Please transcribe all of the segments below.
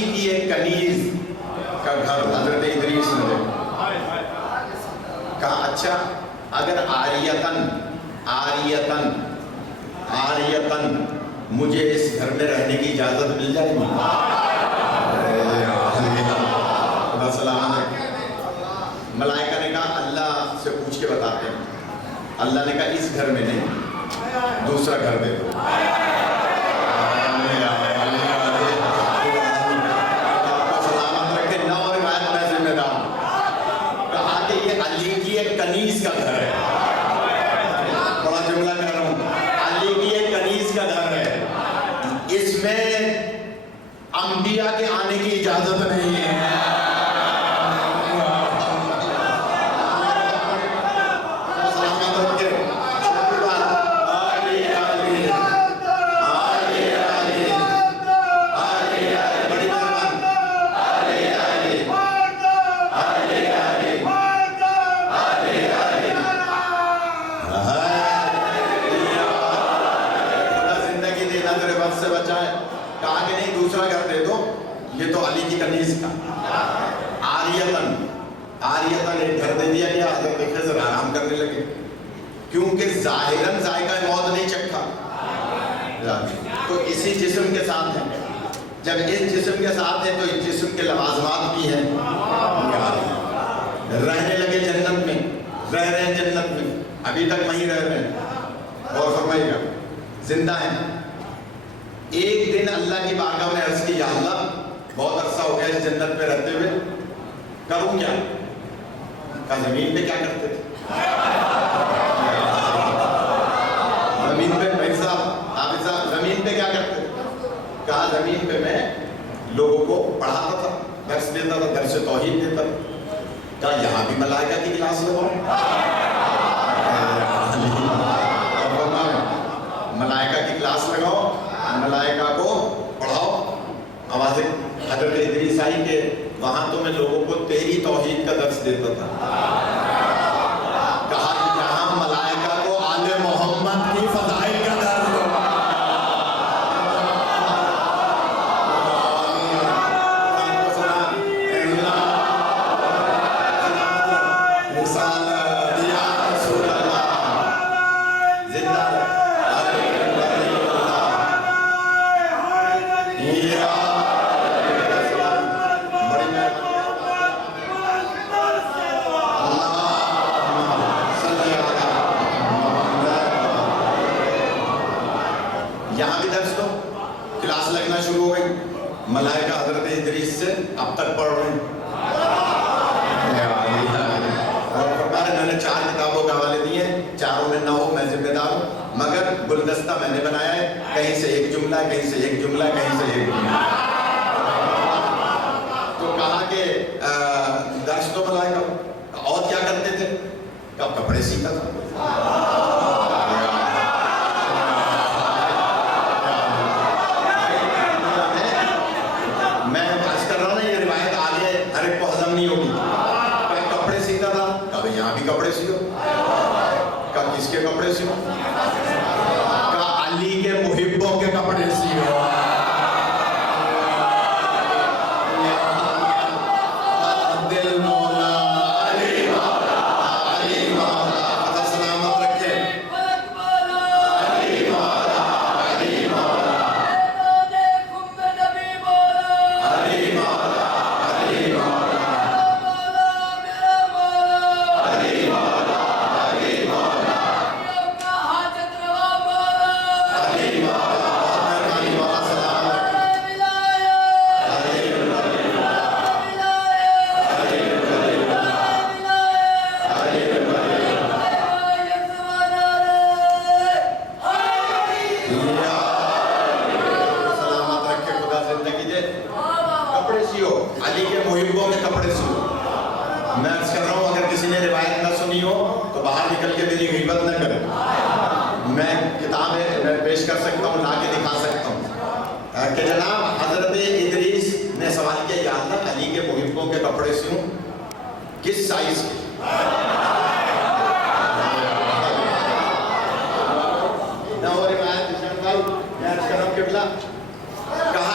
علی کی ایک کنیز کا گھر حضرت ادریس نے دیکھا. کہا اچھا اگر آریتن مجھے اس گھر میں رہنے کی اجازت مل جائے گی؟ خدا سلامت رکھے. ملائکہ نے کہا اللہ سے پوچھ کے بتاتے ہیں. اللہ نے کہا اس گھر میں نہیں, دوسرا گھر دے دو. سلامت رکھے. نہ اور روایت میں ذمہ دار. کہا کہ یہ علی کی ایک کنیز کا گھر ہے. بڑا جملہ کہہ رہا ہوں, علی کی ایک کنیز کا گھر ہے, اس میں انبیاء کے آنے کی اجازت نہیں ہے. یہ تو علی کی کنیز کا. آریتن ایک گھر دے دیا گیا. حضرت خضر آرام کرنے لگے کیونکہ ظاہراً ذائقہ موت نہیں چکھا, تو اسی جسم کے ساتھ ہیں. جب اس جسم کے ساتھ ہیں تو اس جسم کے لوازمات بھی ہیں. رہنے لگے جنت میں, رہ رہے ہیں جنت میں, ابھی تک وہیں رہ رہے ہیں. اور فرمائیے گا زندہ ہیں. ایک دن اللہ کی بارگاہ میں عرض کی, یا اللہ بہت عرصہ ہو گیا اس جنت پہ رہتے ہوئے, کروں کیا؟ کہا زمین پہ کیا کرتے تھے؟ زمین پہ بھائی صاحب حافظ صاحب زمین پہ کیا کرتے تھے؟ کہا زمین پہ میں لوگوں کو پڑھاتا تھا, درس دیتا تھا, درس توحید دیتا تھا. کہا یہاں بھی ملائکہ کی کلاس لگاؤ. ملائکہ کی کلاس لگاؤ, ملائکہ کو پڑھاؤ. آوازیں حضرت ادریس آئی کہ وہاں تو میں لوگوں کو تیری توحید کا درس دیتا تھا. کہا یہاں ملائکہ کو آل محمد کی فضائل کا درس دو. یہاں بھی درس دو. کلاس لگنا شروع ہو گئی. ملائکہ حضرت ادریس سے اب تک پڑھ رہے ہیں. اور فرما رہے میں نے 4 کتابوں کے حوالے دیے, چاروں میں نہ ہو میں ذمہ دار ہوں, مگر گلدستہ میں نے بنایا ہے. کہیں سے ایک جملہ, کہیں سے ایک جملہ, کہیں سے ایک جملہ. تو کہا کہ درس تو ملائکہ اور کیا کرتے تھے؟ کب کپڑے سیتا تھا. یہاں بھی کپڑے سیو. کہا کس کے کپڑے سیو؟ کہا علی کے محبوں کے کپڑے سیو. دل مولا علی مولا, علی مولا, خدا سلامت رکھے. علی مولا, علی مولا, علی مولا, علی مولا. علی کے محبوں کے کپڑے سیو. میں عرض کر رہا ہوں اگر کسی نے روایت نہ سنی ہو تو باہر نکل کے میری غیبت نہ کرے. میں کتابیں میں پیش کر سکتا ہوں, لا کے دکھا سکتا ہوں کہ جناب حضرت ادریس نے سوال کیا, یا اللہ علی کے محبوں کے کپڑے سیوں, کس سائز کے؟ نہ ہو روایت میں عرض کر رہا ہوں قبلہ, کہا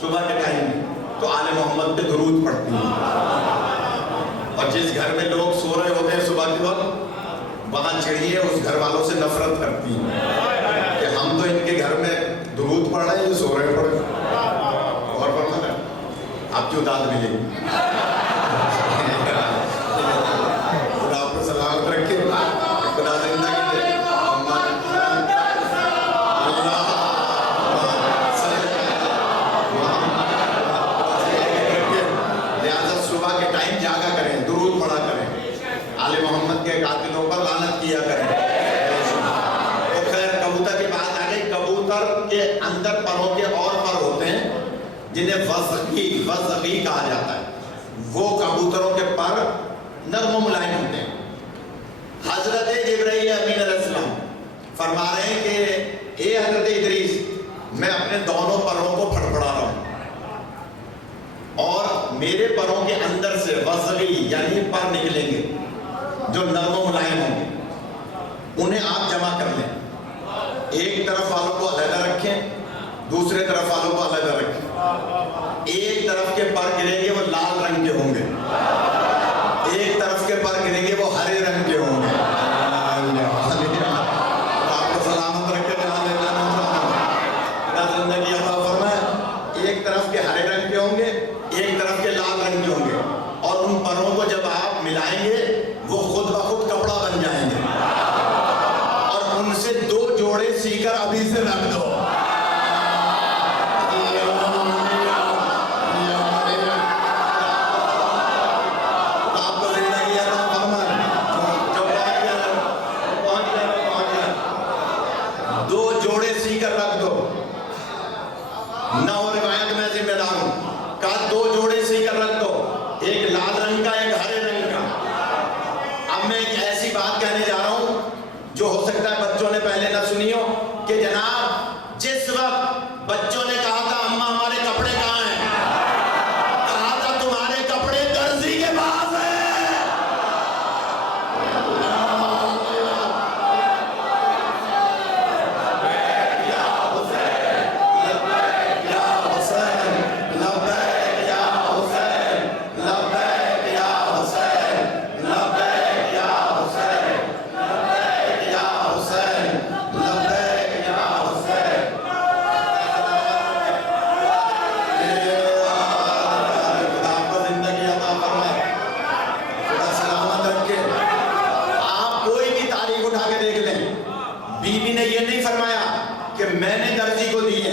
صبح کے ٹائم تو آل محمد پہ درود پڑھتی ہیں، اور جس گھر میں لوگ سو رہے ہوتے ہیں صبح کے وقت، وہاں چڑیے اس گھر والوں سے نفرت کرتی ہیں کہ ہم تو ان کے گھر میں درود پڑھ رہے ہیں، یہ سو رہے پڑھ رہے ہیں۔ اور پڑھنا ہے آپ کی داد ملے گی۔ خدا آپ کو سلامت رکھے، خدا زندگی دے۔ لہٰذا صبح کے ٹائم جاگا کریں، درود پڑھا کریں، آل محمد کے قاتلوں پر لعنت کیا کریں۔ تو خیر کبوتر کی بات آ گئی۔ کبوتر کے اندر پروں کے اور پر ہوتے ہیں جنہیں وزغی کہا جاتا ہے۔ وہ کبوتروں کے پر نرم و ملائم ہوتے ہیں۔ حضرت جبرائیل امین علیہ السلام فرما رہے ہیں کہ اے حضرت ادریس، میں اپنے دونوں پروں کو پھڑپڑا رہا ہوں، اور میرے پروں کے اندر سے وزغی یعنی پر نکلیں گے جو نرم و ملائم ہوں گے، انہیں آپ جمع کر لیں۔ ایک طرف والوں کو علیحدہ رکھیں، دوسرے طرف والوں کو علیحدہ رکھیں۔ ایک طرف کے پر گریں گے وہ لال رنگ کے ہوں گے، ایک طرف کے پر گریں گے وہ ہرے رنگ کے ہوں گے۔ آپ کو سلامت رکھے، زندگی عطا فرمائے۔ ایک طرف کے ہرے رنگ کے ہوں گے، ایک طرف کے لال رنگ کے ہوں گے، اور ان پروں کو جب آپ ملائیں گے وہ خود بخود کپڑا بن جائیں گے، اور ان سے 2 جوڑے سی کر ابھی سے رکھ دو۔ آپ کو زندگی عطا فرمائے۔ پہنچ گیا 2 جوڑے سی کر رکھ دو، نہ ہو روایت میں ذمہ دار ہوں، کہا 2 جوڑے سی کر رکھ دو، ایک لال رنگ کا ایک ہرے رنگ کا۔ اب میں ایک ایسی بات کہنے جا رہا ہوں جو ہو سکتا ہے بچوں نے پہلے نہ سنی ہو، کہ جناب جس وقت بچوں نے کہا تھا اماں ہمارے کپڑے کہاں ہیں، کہا تھا تمہارے کپڑے درزی کے پاس ہیں۔ بیوی نے یہ نہیں فرمایا کہ میں نے درزی کو دی ہے،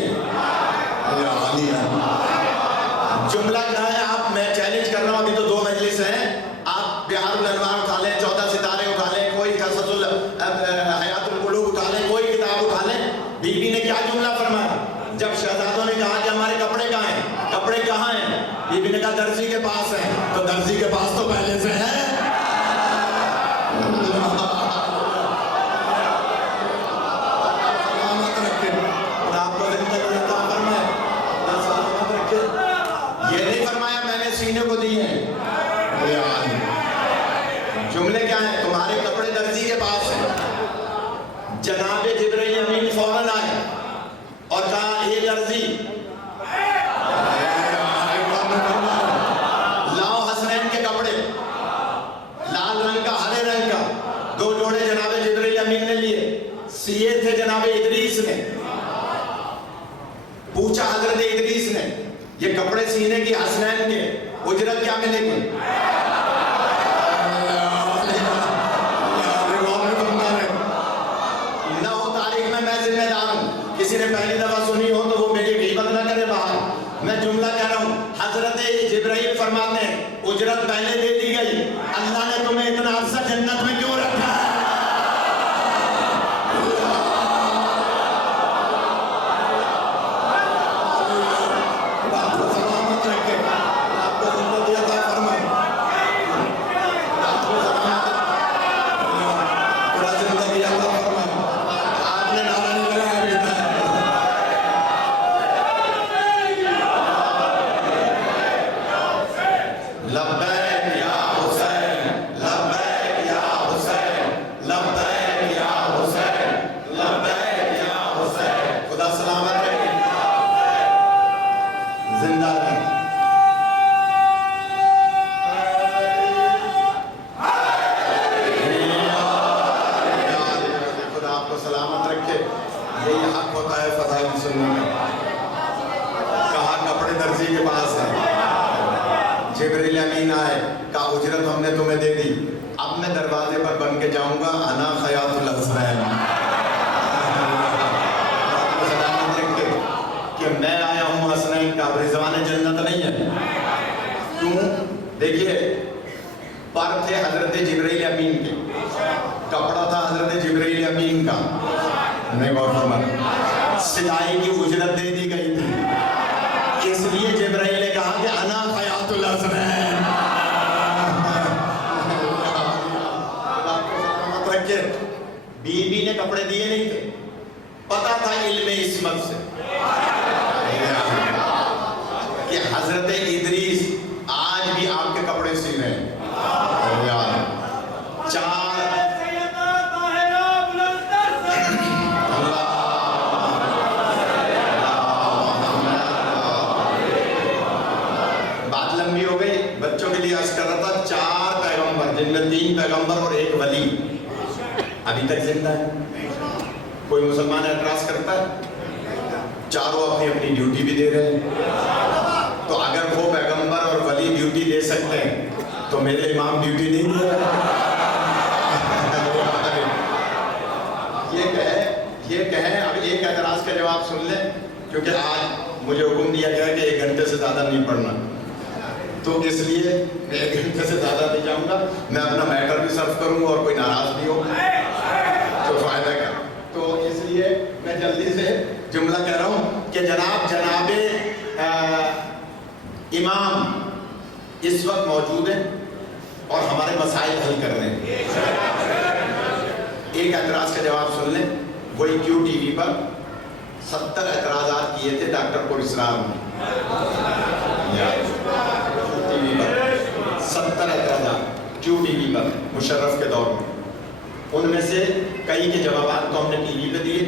جملہ کیا ہے؟ آپ میں چیلنج کر رہا ہوں، ابھی تو 2 مجلس ہیں، آپ بہار الانوار اٹھا لیں، 14 ستارے اٹھا لیں، کوئی قصص حیات القلوب اٹھا لیں، کوئی کتاب اٹھا لیں، بیوی نے کیا جملہ فرمایا؟ جب شہزادوں نے کہا کہ ہمارے کپڑے کہاں ہیں، کپڑے کہاں ہیں، بیوی نے کہا درزی کے پاس ہیں۔ تو درزی کے پاس تو پہلے سے ہے۔ یہ نہیں فرمایا میں نے سینے کو دی ہیں، جملے کیا ہیں؟ تمہارے کپڑے درزی کے پاس ہیں۔ جناب جبرائیل امین فوراً آئے اور کہا اے درزی، لاؤ حسنین کے کپڑے، لال رنگ کا ہرے رنگ کا 2 جوڑے جناب جبرائیل امین نے لیے، سیے تھے جناب ادریس نے۔ پوچھا حضرت ادریس نے یہ کپڑے سینے کی حسنین کے اجرت کیا ملے گی؟ نہ ہو تاریخ میں ذمہ دار ہوں، کسی نے پہلی دفعہ سنی ہو تو وہ میری غیبت نہ کرے باہر۔ میں جملہ کہہ رہا ہوں، حضرت جبرائیل فرماتے ہیں اجرت پہلے دے دی گئی، اللہ نے تمہیں اتنا عرصہ جنت میں کیوں رکھا ہے؟ لبیک یا حسین، لبیک یا حسین، زندہ رہیں. خدا آپ کو سلامت رکھے. یہی حق ہوتا ہے فضائل سننے کا. کہا کپڑے درزی کے پاس ہے, جبریل امین آئے, کہا اجرت ہم نے تمہیں دے دی, اب میں دروازے پر بن کے جاؤں گا, انا خیاط الحسنین. کہ میں آیا ہوں حسنین کا, رضوان جنت نہیں ہے. کیوں؟ دیکھیے, پر تھے حضرت جبریل امین کے, کپڑا تھا حضرت جبریل امین کا, نہیں غور فرمانا, سلائی کی اجرت دے دی گئی تھی. اس لیے جبرائیل نے کہا کہ انا خیاط الحسنین. بی بی نے کپڑے دیے نہیں تھے, پتا تھا علم عصمت سے کہ حضرت ادریس آج بھی آپ کے کپڑے سی رہے ہیں. بات لمبی ہو گئی, بچوں کے لیے عرض کر رہا تھا, 4 پیغمبر جن میں 3 پیغمبر اور 1 ولی ابھی تک زندہ ہے. کوئی مسلمان اعتراض کرتا ہے؟ چاروں اپنی اپنی ڈیوٹی بھی دے رہے ہیں. تو اگر وہ پیغمبر اور ولی ڈیوٹی دے سکتے ہیں تو میرے امام ڈیوٹی نہیں دے رہے. یہ کہیں اب ایک اعتراض کا جواب سن لیں, کیونکہ آج مجھے حکم دیا گیا کہ 1 گھنٹے سے زیادہ نہیں پڑھنا, تو اس لیے میں 1 گھنٹے سے زیادہ نہیں جاؤں گا. میں اپنا میٹر بھی صرف کروں گا, اور کوئی ناراض بھی ہو تو فائدہ کا. تو اس لیے میں جلدی سے جملہ کہہ رہا ہوں کہ جناب امام اس وقت موجود ہیں اور ہمارے مسائل حل کر رہے ہیں. ایک اعتراض کا جواب سن لیں. وہی کیو ٹی وی پر 70 اعتراضات کیے تھے ڈاکٹر پور اسرار نے. ٹی وی پر 70 اعتراضات کیو ٹی وی پر مشرف کے دور میں. ان میں سے کئی کے جوابات تو ہم نے ٹی وی پہ دیے,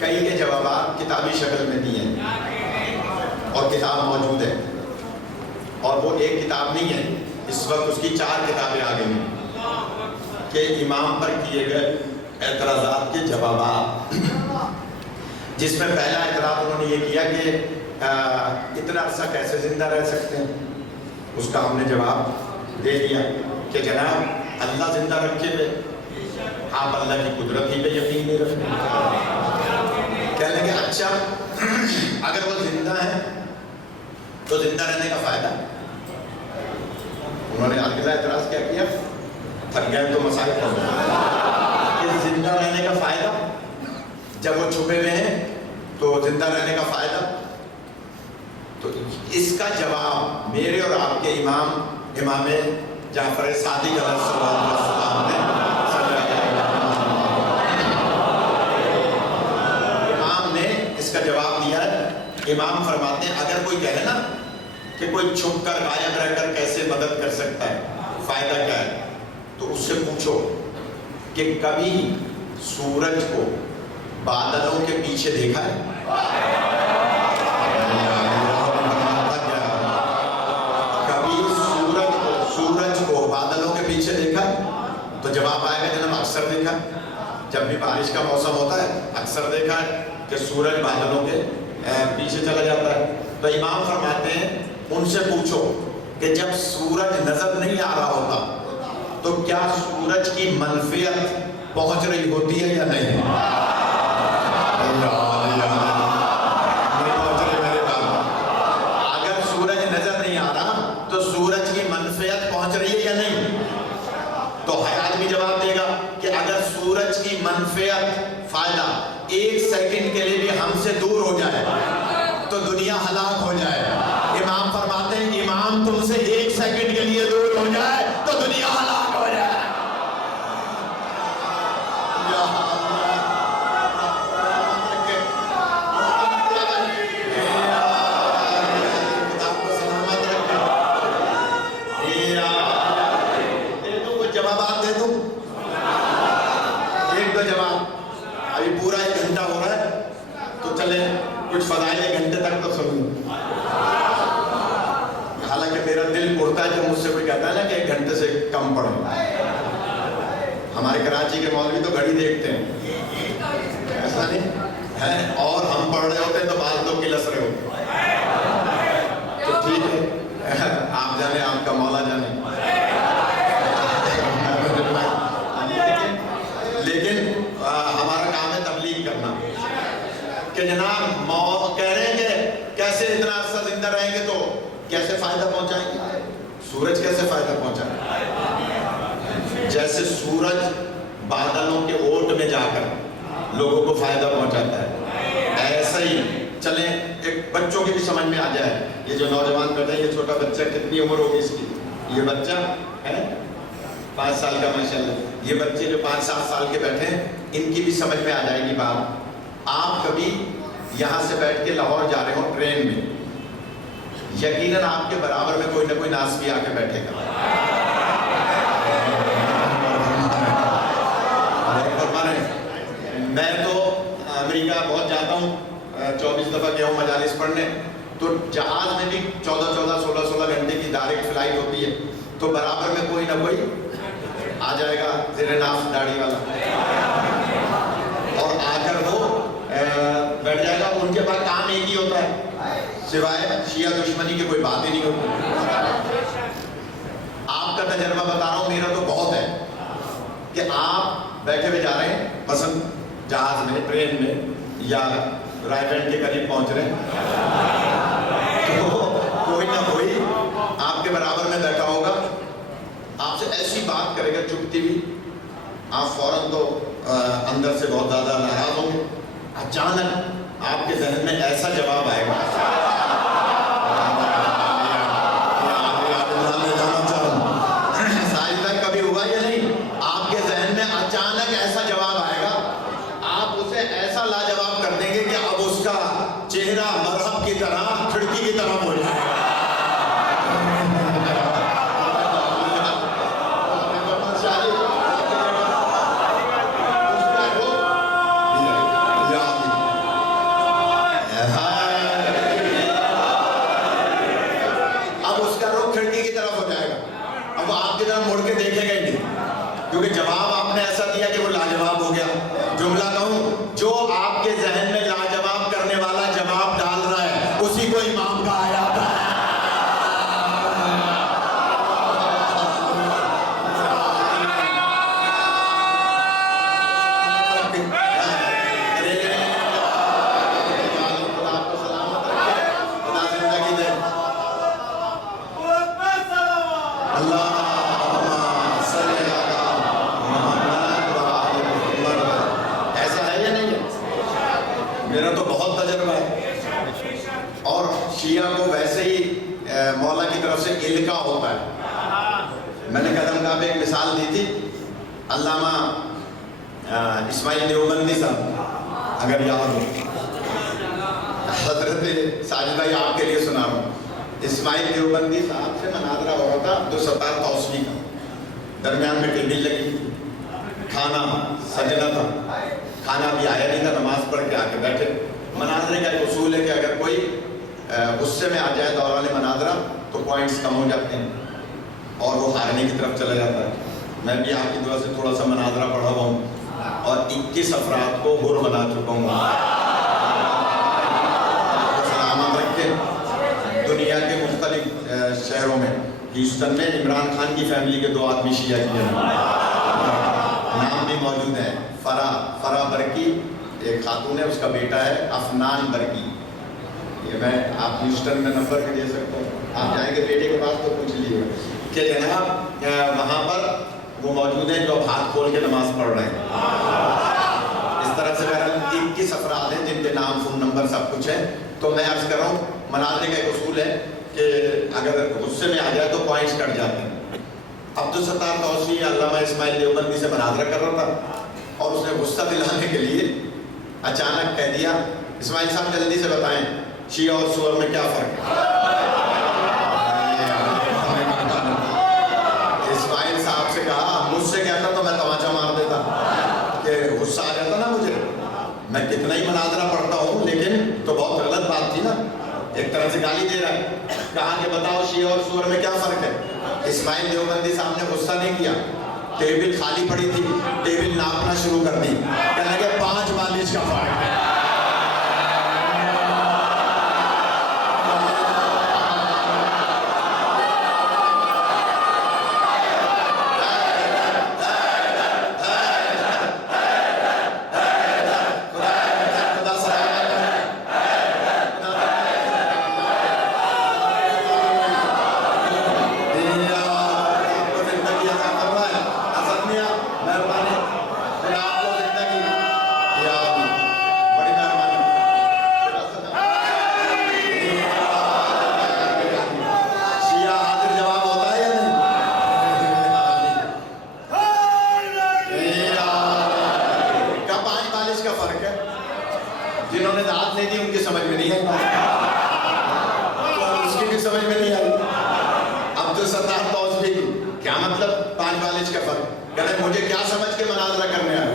کئی کے جوابات کتابی شکل میں دیے اور کتاب موجود ہے. اور وہ ایک کتاب نہیں ہے, اس وقت اس کی 4 کتابیں آ گئی ہیں کہ امام پر کیے گئے اعتراضات کے جوابات. جس میں پہلا اعتراض انہوں نے یہ کیا کہ اتنا عرصہ کیسے زندہ رہ سکتے ہیں. اس کا ہم نے جواب دے دیا کہ جناب اللہ زندہ رکھے ہوئے, آپ اللہ کی قدرت ہی پہ یقین نہیں رکھتے. کہنے لگے اچھا اگر وہ زندہ ہے تو زندہ رہنے کا فائدہ. انہوں نے اگلا اعتراض کیا کیا, تھک گئے تو مسائل کہ زندہ رہنے کا فائدہ, جب وہ چھپے ہوئے ہیں تو زندہ رہنے کا فائدہ. تو اس کا جواب میرے اور آپ کے امام جعفر صادق علیہ السلام نے اس کا جواب دیا ہے. امام فرماتے ہیں اگر کوئی کہے نا کہ کوئی چھپ کر غائب رہ کر کیسے مدد کر سکتا ہے, فائدہ کیا ہے, تو اس سے پوچھو کہ کبھی سورج کو بادلوں کے پیچھے دیکھا ہے؟ کبھی سورج کو بادلوں کے پیچھے دیکھا ہے؟ تو جواب آئے گا جناب اکثر دیکھا. جب بھی بارش کا موسم ہوتا ہے اکثر دیکھا ہے کہ سورج بادلوں کے پیچھے چلا جاتا ہے. تو امام فرماتے ہیں ان سے پوچھو کہ جب سورج نظر نہیں آ رہا ہوتا تو کیا سورج کی منفیت پہنچ رہی ہوتی ہے یا نہیں؟ اگر سورج نظر نہیں آ رہا تو سورج کی منفیت پہنچ رہی ہے یا نہیں؟ تو حیات بھی جواب دے گا کہ اگر سورج کی منفیت فائدہ 1 سیکنڈ کے لیے بھی ہم سے دور ہو جائے تو دنیا ہلاک ہو جائے. امام فرماتے ہیں امام تم سے 1 سیکنڈ کے لیے دور ہو جائے تو دنیا ہلاک ہو جائے. جوابات دے دوں, 1-2 جواب. ابھی پورا 1 گھنٹہ ہو رہا ہے تو چلیں کچھ فضائل 1 گھنٹے تک تو سنوں. کہتا ہے نا کہ 1 گھنٹے سے کم پڑھیں. ہمارے کراچی کے مولوی تو گھڑی دیکھتے ہیں, ایسا نہیں ہے, اور ہم پڑھ رہے ہوتے ہیں تو بعض لوگ کلس رہے ہوتے ہیں. تو ٹھیک ہے, آپ جانے, آپ کا مولا جانے. لیکن ہمارا کام ہے تبلیغ کرنا کہ جناب کہہ رہے ہیں کہ کیسے اتنا عرصہ زندہ رہیں گے تو کیسے فائدہ پہنچائیں گے. سورج کیسے فائدہ پہنچائے؟ جیسے سورج بادلوں کے اوٹ میں جا کر لوگوں کو فائدہ پہنچاتا ہے, ایسا ہی چلیں ایک بچوں کی بھی سمجھ میں آ جائے. یہ جو نوجوان بیٹھا ہے, یہ چھوٹا بچہ, کتنی عمر ہوگی اس کی؟ یہ بچہ ہے 5 سال کا ماشاءاللہ. یہ بچے جو 5-7 سال کے بیٹھے ہیں, ان کی بھی سمجھ میں آ جائے گی بات. آپ کبھی یہاں سے بیٹھ کے لاہور جا رہے ہو ٹرین میں, یقیناً آپ کے برابر میں کوئی نہ کوئی ناسوی آ کے بیٹھے گا. میں تو امریکہ بہت جاتا ہوں, 24 دفعہ گیا ہوں مجالس پڑھنے. تو جہاز میں بھی 14-16 گھنٹے کی ڈائریکٹ فلائٹ ہوتی ہے, تو برابر میں کوئی نہ کوئی آ جائے گا زیر ناف داڑھی والا, اور آ کر وہ بیٹھ جائے گا. ان کے پاس کام ایک ہی ہوتا ہے, سوائے شیعہ دشمنی کی کوئی بات ہی نہیں ہوتی. آپ کا تجربہ بتا رہا ہوں, میرا تو بہت ہے کہ آپ بیٹھے ہوئے جا رہے ہیں مثلا جہاز میں, ٹرین میں, یا رائے بینڈ کے قریب پہنچ رہے ہیں, تو کوئی نہ کوئی آپ کے برابر میں بیٹھا ہوگا, آپ سے ایسی بات کرے گا چپتی بھی, آپ فوراً تو اندر سے بہت زیادہ ناراض ہوں گے. اچانک آپ کے ذہن میں ایسا جواب آئے گا, ساجدہ کبھی ہوا یا نہیں, آپ کے ذہن میں اچانک ایسا جواب آئے گا, آپ اسے ایسا لاجواب کر دیں گے کہ اب اس کا چہرہ مرہب کی طرح کھڑکی کی طرف ہو جائے گا. کیونکہ جواب آپ نے ایسا دیا کہ وہ لاجواب ہو گیا. جملہ کہوں, جو آپ کے ذہن میں لاجواب کرنے والا جواب ڈال رہا ہے, اسی کو امام کا آیا تھا. میرا تو بہت تجربہ ہے. اور شیعہ کو ویسے ہی مولا کی طرف سے القا ہوتا ہے. میں نے قدم گاہ پہ ایک مثال دی تھی, علامہ اسماعیل دیوبندی صاحب اگر یاد ہو, حضرت ساجدہ یہ آپ کے لیے سنا رہا ہوں. اسماعیل دیوبندی صاحب سے مناظرہ ہو رہا تھا عبدالستار توسوی کا, درمیان میں ٹیبل لگی تھی, کھانا سجنا تھا, کھانا بھی آیا نہیں تھا, نماز پڑھ کے آ کے بیٹھے. مناظرے کا ایک اصول ہے کہ اگر کوئی غصے میں آ جائے دوران مناظرہ تو پوائنٹس کم ہو جاتے ہیں اور وہ ہارنے کی طرف چلا جاتا ہے. میں بھی آپ کی دعا سے تھوڑا سا مناظرہ پڑھا ہوا ہوں اور 21 افراد کو حر بنا چکا ہوں. سلامت رکھے. دنیا کے مختلف شہروں میں, ہیوسٹن میں عمران خان کی فیملی کے 2 آدمی شیعہ کی ہیں, نام بھی موجود ہے. فرا برکی ایک خاتون ہے, اس کا بیٹا ہے افنان برکی. یہ میں آپ ہیوسٹن میں نمبر بھی دے سکتا ہوں, آپ جائیں گے بیٹے کے پاس تو پوچھ لیجیے کہ جناب وہاں پر وہ موجود ہیں جو اب ہاتھ کھول کے نماز پڑھ رہے ہیں. اس طرح سے بہرحال 21 افراد ہیں جن کے نام, فون نمبر سب کچھ ہے. تو میں عرض کر رہا ہوں, مناظرے کا ایک اصول ہے کہ اگر غصے میں آ جائے تو پوائنٹس کٹ جاتے ہیں. عبدالستار توسوی علامہ اسماعیل دیوبندی سے مناظرہ کر رہا تھا اور اس نے غصہ دلانے کے لیے اچانک کہہ دیا, اسماعیل صاحب جلدی سے بتائیں شیعہ اور سور میں کیا فرق ہے. اسماعیل صاحب سے کہا, مجھ سے کہتا تو میں تماچا مار دیتا کہ غصہ آ جاتا نا مجھے, میں کتنا ہی مناظرہ پڑھتا ہوں لیکن تو بہت غلط بات تھی نا, ایک طرح سے گالی دے رہا ہے. کہا کہ بتاؤ شیعہ اور سور میں کیا فرق ہے. اسماعیل دیوبندی صاحب نے غصہ نہیں کیا، ٹیبل خالی پڑی تھی، ٹیبل ناپنا شروع کر دی، کہنے لگے 5 بالش کا فرق ہے۔ جنہوں نے داد نہیں دی ان کی سمجھ میں نہیں آئی، اس کی بھی سمجھ میں نہیں آئی۔ عبدالستار توسبی کیا مطلب 5 بالش کا فرق؟ کہتے مجھے کیا سمجھ کے مناظرہ کرنے آئے؟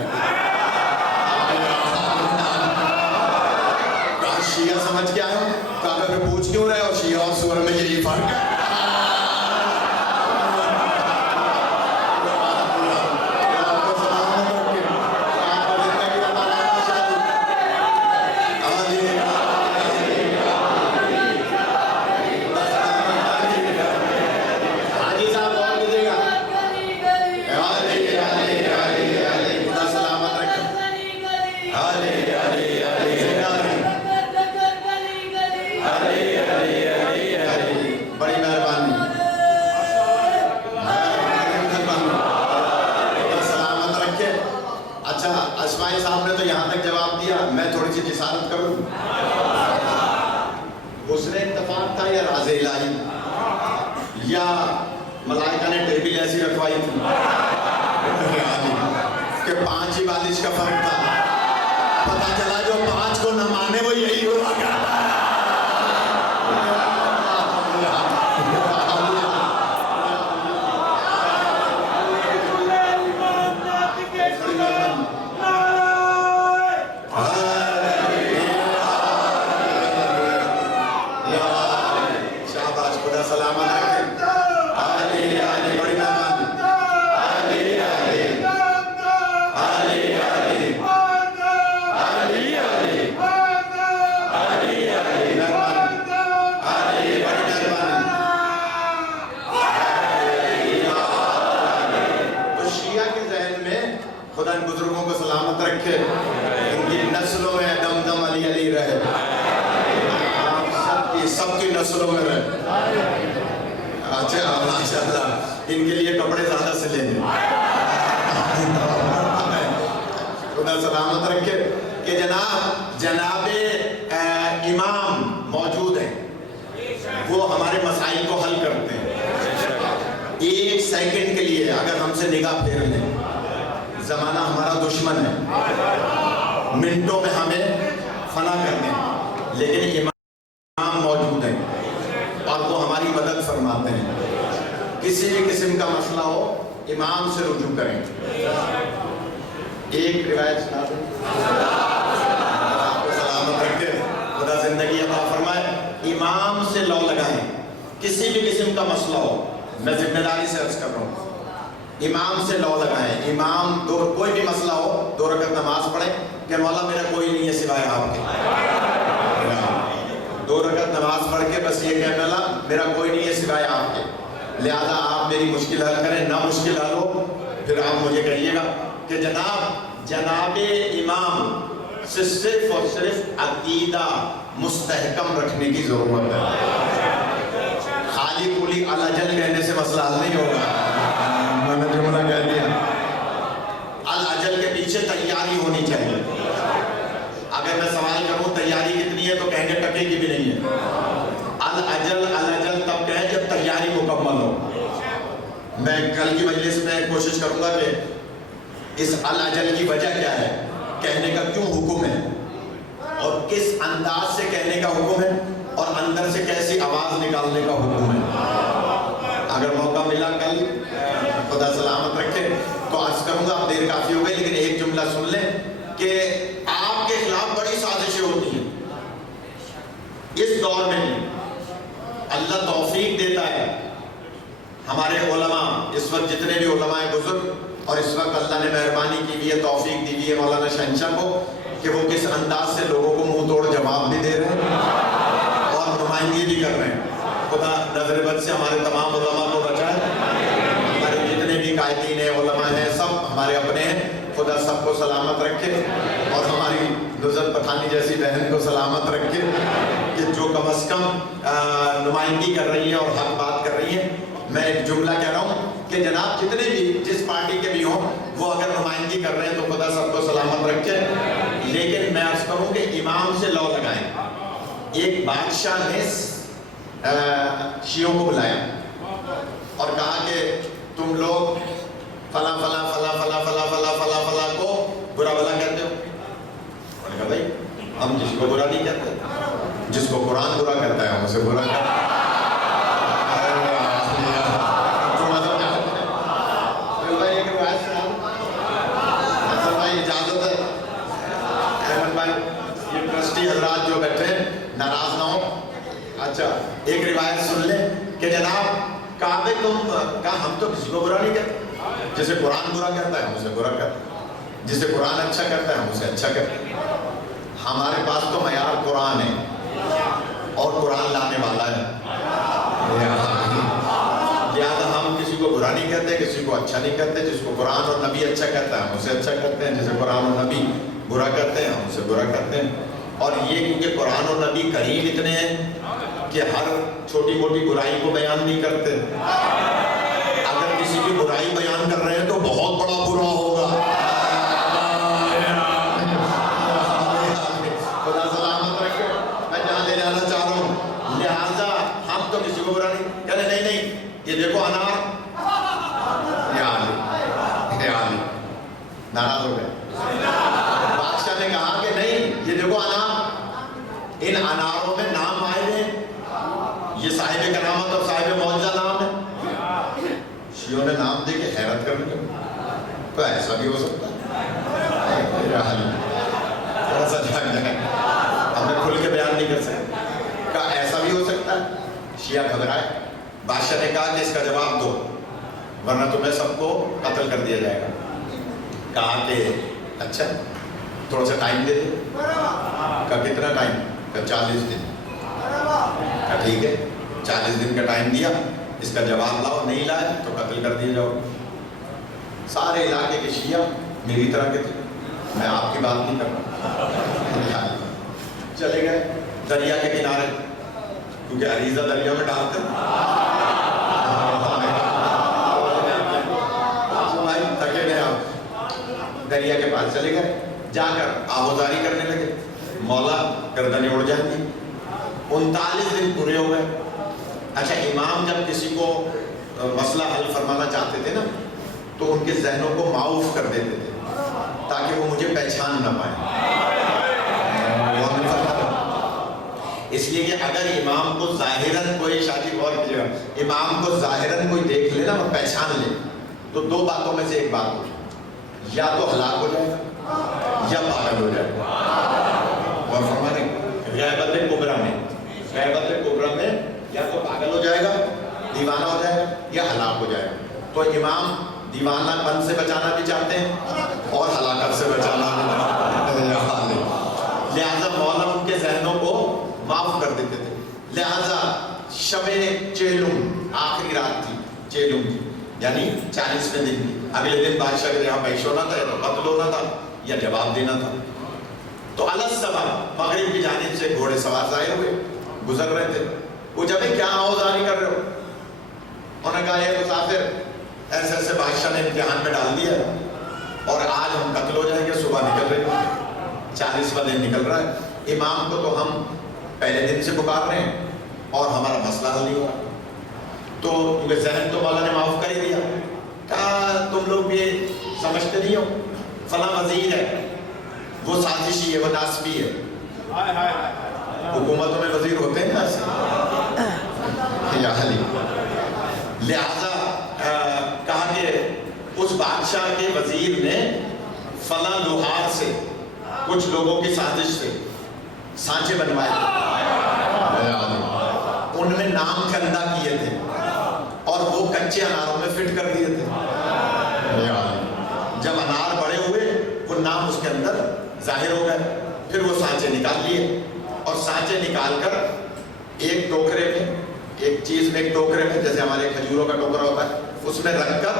کہا شیعہ سمجھ کے آئے ہوں؟ کہا پھر پوچھ کیوں رہے ہو شیعہ اور سور میں یہی فرق ہے؟ اسماعیل صاحب نے تو یہاں تک جواب دیا، میں تھوڑی سی جسارت کروں۔ حسن اتفاق تھا یا راز الہی، یا ملائکہ نے ٹیبل ایسی رکھوائی تھی کہ 5 ہی بالش کا فرق تھا؟ پتہ چلا جو 5 کو نہ مانے وہ یہی ہوا کرتا ہے۔ خدا ان بزرگوں کو سلامت رکھے، ان کی نسلوں میں دم دم علی علی رہے، سب کی نسلوں میں رہے۔ اچھا ماشاءاللہ، ان کے لیے کپڑے زیادہ سے لے دیں۔ خدا سلامت رکھے کہ جناب امام موجود ہیں، وہ ہمارے مسائل کو حل کرتے ہیں۔ 1 سیکنڈ کے لیے اگر ہم سے نگاہ پھیر لیں، زمانہ ہمارا دشمن ہے، منٹوں میں ہمیں فنا کر دیں، لیکن امام موجود ہیں اور وہ ہماری مدد فرماتے ہیں۔ کسی بھی قسم کا مسئلہ ہو امام سے رجوع کریں۔ ایک روایت سنا دیں، آپ کو سلامت رکھے، خدا زندگی عطا فرمائے۔ امام سے لو لگائیں، کسی بھی قسم کا مسئلہ ہو، میں ذمہ داری سے عرض کر رہا ہوں، امام سے لو لگائیں۔ امام کوئی بھی مسئلہ ہو 2 رکعت نماز پڑھیں کہ مولا میرا کوئی نہیں ہے سوائے آپ کے، 2 رکعت نماز پڑھ کے بس یہ کہ مولا میرا کوئی نہیں ہے سوائے آپ کے، لہذا آپ میری مشکل حل کریں، نہ مشکل حل ہو پھر آپ مجھے کہیے گا کہ جناب امام سے صرف اور صرف عقیدہ مستحکم رکھنے کی ضرورت ہے۔ خالی کولی الجل کہنے سے مسئلہ حل نہیں ہوگا۔ میں نے جملہ کہہ دیا، الجل کے پیچھے تیاری ہونی چاہیے۔ اگر میں سوال کروں تیاری کتنی ہے تو کہیں گے ٹکے کی بھی نہیں ہے۔ الجل تب کہیں جب تیاری مکمل ہو۔ میں کل کی مجلس میں کوشش کروں گا کہ اس الجل کی وجہ کیا ہے، کہنے کا کیوں حکم ہے اور کس انداز سے کہنے کا حکم ہے اور اندر سے کیسی آواز نکالنے کا حکم ہے۔ اگر موقع ملا کل، خدا سلامت رکھے، تو عرض کروں گا، اب دیر کافی ہو گئی لیکن ایک جملہ سن لیں کہ آپ کے خلاف بڑی سازشیں ہوتی ہیں اس دور میں۔ اللہ توفیق دیتا ہے، ہمارے علماء اس وقت جتنے بھی علماء بزرگ اور اس وقت اللہ نے مہربانی کی ہوئی ہے، توفیق دی ہوئی ہے مولانا شہنشاہ کو کہ وہ کس انداز سے لوگوں کو منہ توڑ جواب بھی دے رہے ہیں اور نمائندگی بھی کر رہے ہیں۔ خدا نظر بد سے ہمارے تمام علماء کو بچائے، ہمارے جتنے بھی قائدین ہیں علماء ہیں سب ہمارے اپنے ہیں، خدا سب کو سلامت رکھے اور ہماری نصرت پٹھانی جیسی بہن کو سلامت رکھے کہ جو کم از کم نمائندگی کر رہی ہیں اور حق بات کر رہی ہیں۔ میں ایک جملہ کہہ رہا ہوں کہ جناب جتنے بھی جس پارٹی کے بھی ہوں وہ اگر نمائندگی کر رہے ہیں تو خدا سب کو سلامت رکھے، لیکن میں عرض کروں کہ امام سے لو لگائیں۔ ایک بادشاہ نے شیعوں کو بلایا اور کہا کہ تم لوگ فلاں فلاں فلاں فلاں فلاں فلاں فلاں فلاں کو برا بھلا کہتے ہو۔ انہوں نے کہا بھائی ہم جس کو برا نہیں کہتے، جس کو قرآن برا کرتا ہے ہم اسے برا کہتے ہیں۔ اجازت ہے احمد بھائی، یہ ٹرسٹی حضرات جو بیٹھے ہیں ناراض نہ ہو۔ اچھا ایک روایت سن لیں کہ جناب کعبے تم کہا ہم تو کسی کو برا نہیں کہتے، جسے قرآن برا کرتا ہے ہم اسے برا کرتے ہیں، جسے قرآن اچھا کرتا ہے ہم اسے اچھا کرتے ہیں۔ ہمارے پاس تو معیار قرآن ہے اور قرآن لانے والا ہے، لہٰذا ہم کسی کو برا نہیں کہتے، کسی کو اچھا نہیں کہتے۔ جس کو قرآن اور نبی اچھا کرتا ہے ہم اسے اچھا کرتے ہیں، جسے قرآن اور نبی برا کرتے ہیں ہم اسے برا کرتے ہیں۔ اور یہ کیونکہ قرآن اور نبی کریم اتنے ہیں کہ ہر چھوٹی موٹی برائی کو بیان نہیں کرتے۔ اگر کسی کی برائی بیان کر رہے ہیں تو بہت بڑا برا ہوگا۔ خدا سلامت رکھے، میں جہاں لے جانا چاہ رہا ہوں، لہٰذا ہم تو کسی کو برا نہیں کہتے۔ نہیں نہیں یہ دیکھو انار، ناراض ہو گئے۔ بادشاہ نے کہا کہ نہیں یہ دیکھو انار، ان اناروں میں نام آئے ہیں، یہ صاحب کرامت اور صاحب معجزہ نام ہے۔ شیعوں نے نام دے کے حیرت کر لی، تو ایسا بھی ہو سکتا ہے، تھوڑا سا جھک جائے، ہمیں کھل کے بیان نہیں کر سکتے، کہا ایسا بھی ہو سکتا ہے۔ شیعہ گھبرائے، بادشاہ نے کہا کہ اس کا جواب دو ورنہ تمہیں سب کو قتل کر دیا جائے گا۔ کہا کہ اچھا تھوڑا سا ٹائم دے دے۔ کہا کتنا ٹائم؟ کہا 40 دن۔ کہا ٹھیک ہے 40 دن کا ٹائم دیا، اس کا جواب لاؤ، نہیں لائے تو قتل کر دیے جاؤ۔ سارے علاقے کے شیعہ میری طرح کے تھے، میں آپ کی بات نہیں کر رہا۔ چلے گئے دریا کے کنارے، کیونکہ عریضہ دریا میں ڈالتے بھائی، تھکے گئے آپ، دریا کے پاس چلے گئے، جا کر آہوزاری کرنے لگے، مولا گردنیں اڑ جائیں گی۔ 39 دن پورے ہو گئے۔ اچھا امام جب کسی کو مسئلہ حل فرمانا چاہتے تھے نا تو ان کے ذہنوں کو معاف کر دیتے تھے تاکہ وہ مجھے پہچان نہ پائیں۔ اس لیے کہ اگر امام کو ظاہراً کوئی شادی اور کیجیے گا، امام کو ظاہراً کوئی دیکھ لے نا اور پہچان لے تو دو باتوں میں سے ایک بات ہو، یا تو ہلاک ہو جائے گا یا پاگل ہو جائے گا۔ اور ہمارے غیبت کبریٰ میں، غیبت کبریٰ میں یا تو پاگل ہو جائے گا، دیوانہ ہو جائے گا یا ہلاک ہو جائے گا۔ تو امام دیوانہ پن سے بچانا بھی چاہتے ہیں اور ہلاکت سے بچانا بھی چاہتے ہیں، لہٰذا مولا ان کے ذہنوں کو معاف کر دیتے تھے۔ لہٰذا شب چہلم آخری رات تھی، چہلم تھی یعنی 40ویں دن کی، اگلے دن بادشاہ کے یہاں پیش ہونا تھا یا قتل ہونا تھا یا جواب دینا تھا۔ تو الصبح مغرب کی جانب سے گھوڑے سوار ظاہر ہوئے، گزر رہے تھے۔ وہ جب کیا آوازاری کر رہے ہو؟ انہوں نے کہا یہ مسافر ایسے ایسے بادشاہ نے امتحان میں ڈال دیا اور آج ہم قتل ہو جائیں گے، صبح نکل رہے ہیں، 40واں دن نکل رہا ہے، امام کو تو ہم پہلے دن سے پکار رہے ہیں اور ہمارا مسئلہ حل نہیں ہوا۔ تو کیونکہ ذہن تو مولا نے معاف کر ہی دیا، کہا تم لوگ بھی سمجھتے نہیں ہو، فلاں وزیر ہے، وہ سازشی ہے، وہ ناسبی ہے۔ حکومتوں میں وزیر ہوتے ہیں نا ایسے، لہذا کہا کہ اس بادشاہ کے وزیر نے فلاں لوہار سے کچھ لوگوں کی سازش سے سانچے بنوائے، ان میں نام کندہ کیے تھے اور وہ کچے اناروں میں فٹ کر دیے تھے. جب انار بڑے ہوئے وہ نام اس کے اندر ظاہر ہو گئے. پھر وہ سانچے نکال لیے اور سانچے نکال کر ایک ٹوکرے میں, ایک چیز میں, ایک ٹوکرے میں, جیسے ہمارے کھجوروں کا ٹوکرا ہوتا ہے, اس میں رکھ کر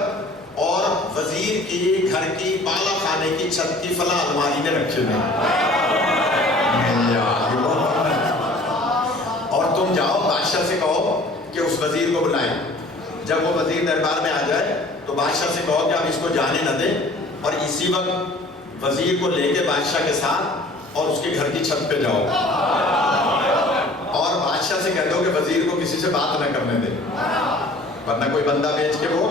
اور وزیر کی گھر کی بالا خانے کی چھت کی فلاں الماری میں رکھے ہوئے. اور تم جاؤ بادشاہ سے کہو کہ اس وزیر کو بلائیں. جب وہ وزیر دربار میں آ جائے تو بادشاہ سے کہو کہ آپ اس کو جانے نہ دیں, اور اسی وقت وزیر کو لے کے بادشاہ کے ساتھ اور اس کے گھر کی چھت پہ جاؤ, اور بادشاہ سے کہہ دو کہ وزیر کو کسی سے بات نہ کرنے دے, ورنہ کوئی بندہ بیچ کے وہ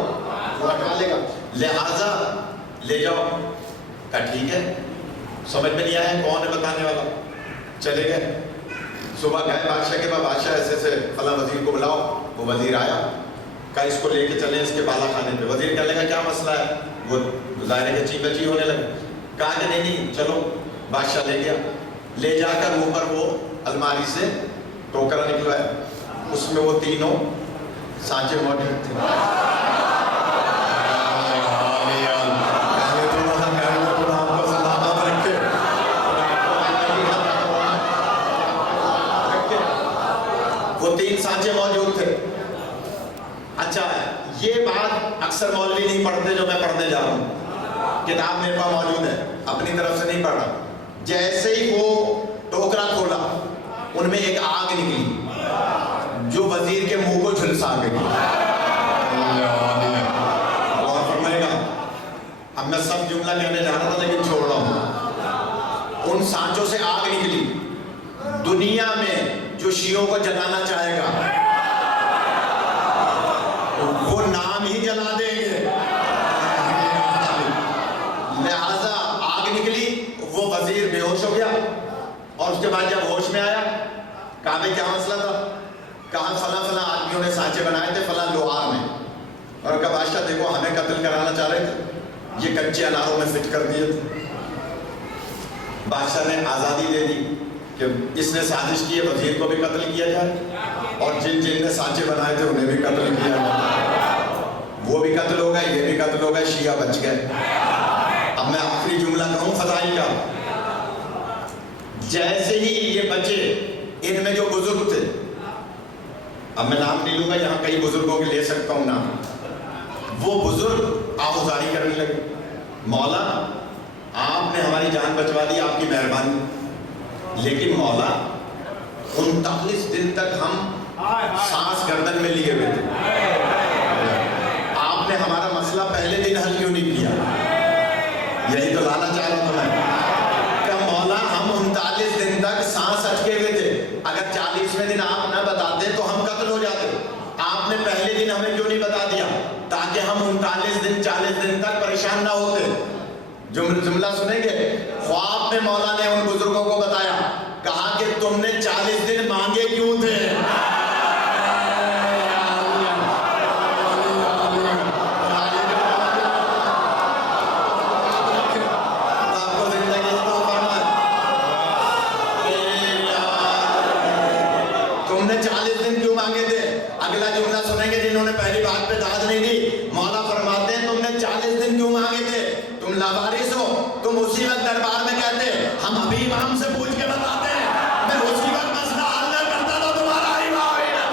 ہٹا لے گا, لہذا لے جاؤ. کہا ٹھیک ہے. سمجھ میں نہیں آیا کون ہے بتانے والا, چلے گئے. صبح گئے بادشاہ کے پاس, بادشاہ ایسے ایسے فلاں وزیر کو بلاؤ. وہ وزیر آیا, کہا اس کو لے کے چلیں اس کے بالا خانے پہ. وزیر کہنے لگا کیا مسئلہ ہے؟ وہ ظاہر ہے کہ چی بچی ہونے لگے. کہا کہ نہیں چلو. بادشاہ لے گیا, لے جا کر اوپر وہ الماری سے ٹوکرا نکلوایا, اس میں وہ تینوں سانچے موجود تھے. وہ 3 سانچے موجود تھے. اچھا, یہ بات اکثر مولوی نہیں پڑھتے جو میں پڑھنے جا رہا ہوں. کتاب میرے پاس موجود ہے, اپنی طرف سے نہیں پڑھ رہا. جیسے ہی وہ ٹوکرا کھولا ان میں ایک آگ نکلی جو وزیر کے منہ کو جھلسا گئی. اور فرمائے گا, اب میں سب جملہ کہنے جا رہا تھا لیکن چھوڑ رہا ہوں. ان سانچوں سے آگ نکلی. دنیا میں جو شیعوں کو جلانا چاہے گا وہ نام ہی جلا دیں گے. لہذا آگ نکلی, وہ وزیر بے ہوش ہو گیا, اور اس کے بعد جب ہوش میں آیا کہا بھائی کیا مسئلہ تھا؟ کہا فلاں فلاں آدمیوں نے سانچے بنائے تھے فلاں لوہار میں, اور کہا بادشاہ دیکھو ہمیں قتل کرانا چاہ رہے تھے, یہ کچے اناروں میں فٹ کر دیے تھے. بادشاہ نے آزادی دے دی کہ اس نے سازش کی ہے وزیر کو بھی قتل کیا جائے, اور جن جن نے سانچے بنائے تھے انہیں بھی قتل کیا جائے. وہ بھی قتل ہو گئے, یہ بھی قتل ہو گئے, شیعہ بچ گئے. اب میں آخری جملہ کہوں فضائی کا. جیسے ہی یہ بچے, ان میں جو بزرگ تھے, اب میں نام نہیں لوں گا, یہاں کئی بزرگوں کے لے سکتا ہوں نام, وہ بزرگ آہوزاری کرنے لگے. مولا آپ نے ہماری جان بچوا دی, آپ کی مہربانی, لیکن مولا 39 دن تک ہم سانس گردن میں لیے ہوئے تھے, آپ نے ہمارا مسئلہ پہلے دن حل کیوں نہیں کیا؟ یہی تو لانا چاہ رہا تھا میں. کہ مولا ہم 39 دن تک سانس اٹکے ہوئے تھے, اگر 40ویں دن آپ نہ بتاتے تو ہم قتل ہو جاتے. آپ نے پہلے دن ہمیں کیوں نہیں بتا دیا تاکہ ہم 39 دن 40 دن تک پریشان نہ ہوتے؟ جملہ سنیں گے. خواب میں مولا نے ان بزرگوں کو بتایا, کہا کہ تم نے 40 دن مانگے کیوں تھے؟ تم نے 40 دن کیوں مانگے تھے؟ اگلا جملہ سنیں گے جنہوں نے پہلی بات پہ داد نہیں دی. مولا فرماتے ہیں تم نے 40 دن کیوں مانگے تھے؟ تم لاوارث ہو, تم اسی وقت دربار میں کہتے ہم ابھی امام سے پوچھ کے بتاتے ہیں, میں اسی وقت مسئلہ حل نہ کرتا تو تمہارا امام ہی نہ.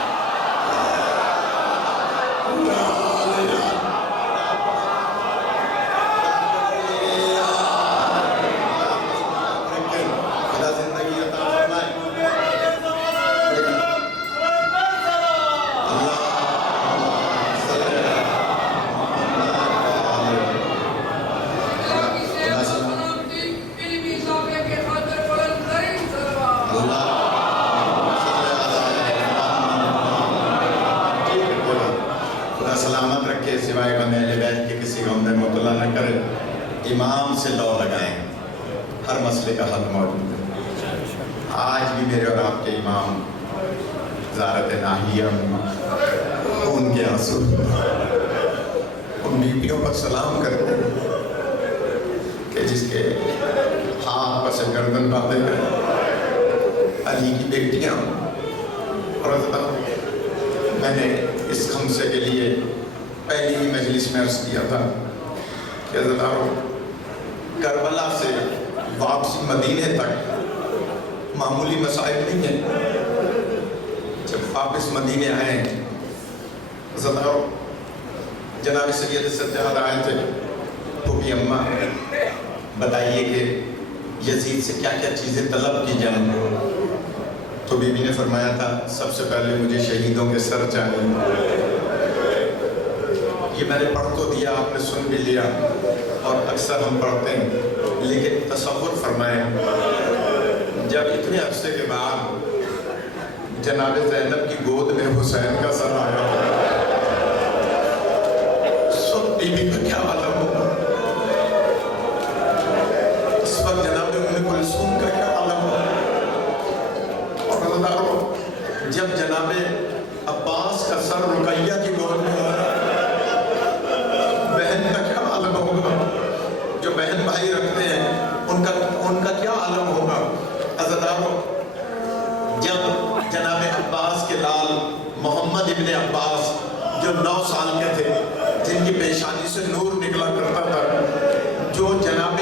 خدا زندگی عطا فرمائے. سلامت رکھے, سوائے غم اہل بیت کے کسی غم میں مبتلا نہ کرے. امام سے لو لگائیں, ہر مسئلے کا حل موجود ہے. آج بھی میرے اور آپ کے امام زیارت ناہیہ ان کے آنسو, ان بیویوں پر سلام کرتے ہیں کہ جس کے ہاتھ پر سے گردن باندھے گئے, علی کی بیٹیاں, میں نے اس خمسے کے لیے پہلی ہی مجلس میں عرض کیا تھا کہ عزیزانو کربلا سے واپسی مدینے تک معمولی مسائل نہیں ہیں۔ جب واپس مدینے آئے عزیزانو جناب سید سجاد آئے تھے، پھوپھی اماں بتائیے کہ یزید سے کیا کیا چیزیں طلب کی جائیں، تو بی بی نے فرمایا تھا سب سے پہلے مجھے شہیدوں کے سر چاہیے۔ یہ میں نے پڑھ تو دیا، آپ نے سن بھی لیا اور اکثر ہم پڑھتے ہیں، لیکن تصور فرمائیں جب اتنے عرصے کے بعد جناب زینب کی گود میں حسین کا سر آیا، سب بی بی کا کیا عالم ہوگا، اس وقت جناب ام کلثوم کا کیا عالم ہوگا، اور رضاکاروں جب جناب عباس کا سر رقیہ کی گود میں آیا، بہن کا کیا عالم ہوگا، جو بہن بھائی رکھتے ہیں ان کا کیا عالم ہوگا۔ عزیزانو جب جناب عباس کے لال محمد ابن عباس جو 9 سال کے تھے، جن کی پیشانی سے نور نکلا کرتا تھا، جو جناب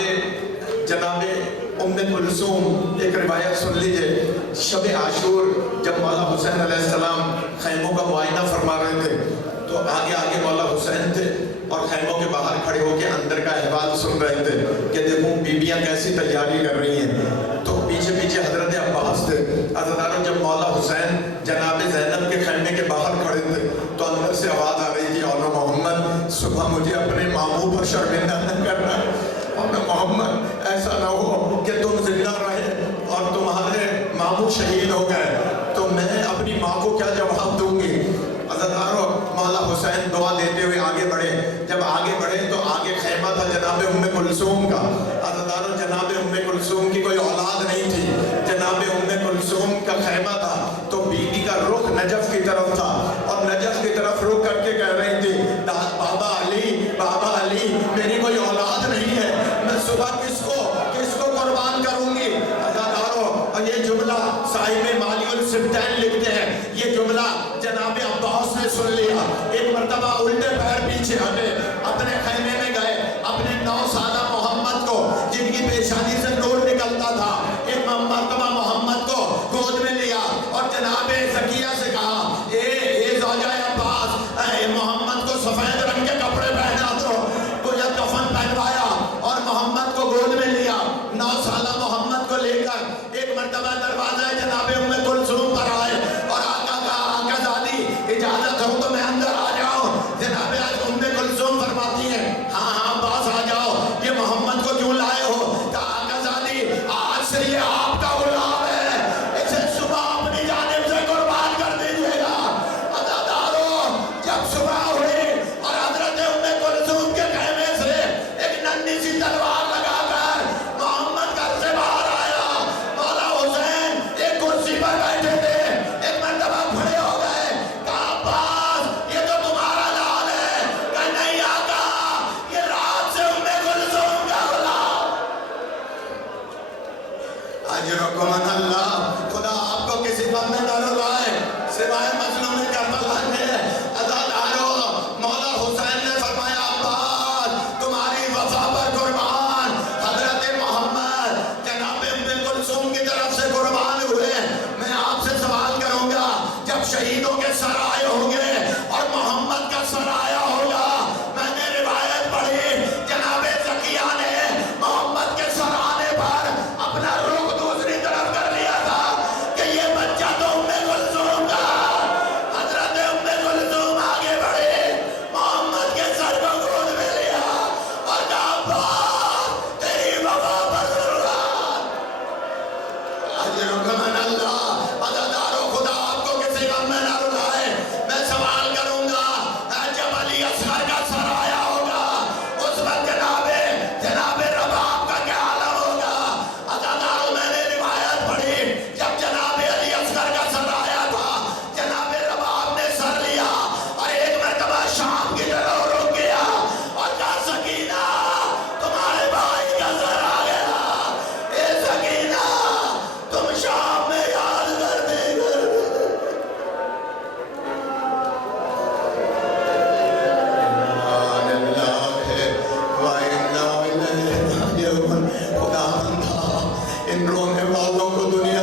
ام کلثوم، ایک روایت سن لیجئے، شب عاشور جب مولا حسین علیہ السلام خیموں کا معائنہ فرما رہے تھے تو آگے مولا حسین تھے اور خیموں کے باہر کھڑے ہو کے اندر کا احوال سن رہے تھے کہ دیکھوں بیویاں کیسی تیاری کر رہی ہیں، تو پیچھے حضرت عباس تھے۔ عزیزانو جب مولا حسین جناب زینب کے خیمے کے باہر کھڑے تھے تو اندر سے آواز آ رہی تھی، اولو محمد صبح مجھے اپنے ماموں پر شرمندہ نہ کرنا، اولو محمد ایسا نہ ہو کہ تم زندہ رہے اور تمہارے ماموں شہید ہو گئے تو میں اپنی ماں کو کیا جواب دوں گی۔ عزیزانو مولا حسین دعا دیتے ہوئے آگے بڑھے، جب آگے بڑھے تو آگے خیمہ تھا جناب ام کلثوم کا۔ عزیزانو جناب ام کلثوم کی کوئی اولاد نہیں تھی، جناب ام کلثوم کا خیمہ تھا تو بی بی کا رخ نجف کی طرف تھا اور نجف کی طرف رخ کر کے کہہ رہی تھی بابا علی میری کوئی اولاد نہیں ہے، میں صبح کس کو قربان کروں گی۔ عزیزانو اور یہ جملہ صاحب مالی السبتین لکھتے ہیں، یہ جملہ جناب عباس نے سن لیا، ایک مرتبہ الٹے پیر پیچھے ہٹے، اپنے خیمے میں گئے، اپنے 9 سالہ محمد کو جن کی پیشانی سے نور نکلتا تھا، ایک مرتبہ محمد کو گود میں لیا اور جناب زکیہ سے کہا اے زوجہ عباس، اے محمد کو سفید رنگ کے کپڑے پہنا دو، گویا کفن پہنوایا اور محمد کو گود میں لیا۔ 9 سالہ محمد کو لے کر ایک مرتبہ دروازہ جناب ام کلثوم پر آئے اور آقا کہا آقا زادی اجازت ہو تو میں اندر آ جاؤں۔ جناب ام کلثوم فرماتی ہیں ہاں عباس آ جاؤ، یہ محمد کو کیوں لائے ہو؟ کہا آقا زادی آج سے یہ آپ کا غلام ہے، اسے صبح اپنی جانب سے قربان کر دیجیے گا۔ عزیزانو جب صبح ہوئی اور حضرت ام کلثوم کے خیمے سے ایک ننھی سی تلوار لگا کر محمد گھر سے باہر آیا، مولا حسین ایک کرسی پر بیٹھے تھے، ایک مرتبہ کھڑے ہو گئے، کہا عباس یہ تو تمہارا لال ہے، کہا نہیں آقا یہ رات سے ام کلثوم کا غلام۔ اجرکم اللہ، خدا آپ کو کسی بات میں نہ رلائے سوائے مظلوم کربلا کے۔ عزیزانو مولا حسین نے فرمایا عباس تمہاری وفا پر قربان، حضرت محمد جناب ام کلثوم کی طرف سے قربان ہوئے۔ میں آپ سے سوال کروں گا جب شہیدوں کے سر آئے ہوں گے اور محمد کا سر آیا ہوگا، میں نے روایت پڑھی جناب زکیہ نے محمد کے سر آنے پر اپنا رخ دوسری طرف کر لیا تھا کہ یہ بچہ تو ام کلثوم کا۔ حضرت ام کلثوم آگے بڑھے، محمد کے سر کو گود میں لیا اور کہا عباس تیری وفا پر قربان۔ اجرکم اللہ۔ عزیزانو خدا آپ کو کسی غم میں نہ رلائے۔ میں سوال خدا ان رونے والوں کو دنیا